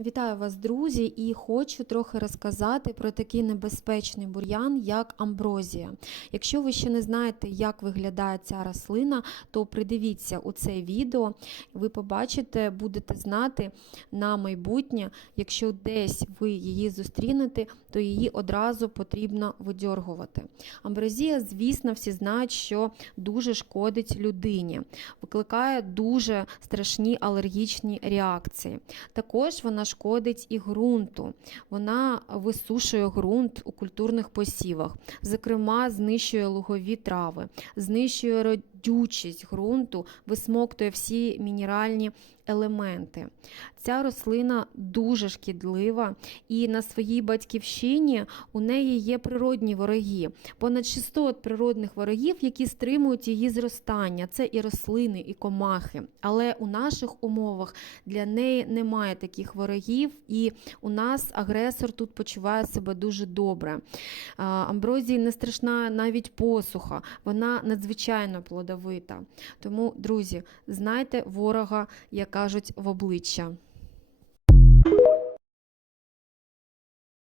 Вітаю вас, друзі, і хочу трохи розказати про такий небезпечний бур'ян, як амброзія. Якщо ви ще не знаєте, як виглядає ця рослина, то придивіться у це відео, ви побачите, будете знати на майбутнє, якщо десь ви її зустрінете, то її одразу потрібно видьоргувати. Амброзія, звісно, всі знають, що дуже шкодить людині, викликає дуже страшні алергічні реакції. Також вона шкодить і ґрунту, вона висушує ґрунт у культурних посівах, зокрема, знищує лугові трави, знищує родючість ґрунту, висмоктує всі мінеральні елементи. Ця рослина дуже шкідлива, і на своїй батьківщині у неї є природні вороги. Понад 600 природних ворогів, які стримують її зростання. Це і рослини, і комахи. Але у наших умовах для неї немає таких ворогів, і у нас агресор тут почуває себе дуже добре. Амброзії не страшна навіть посуха, вона надзвичайно плодовита. Тому, друзі, знайте ворога, як кажуть, в обличчя.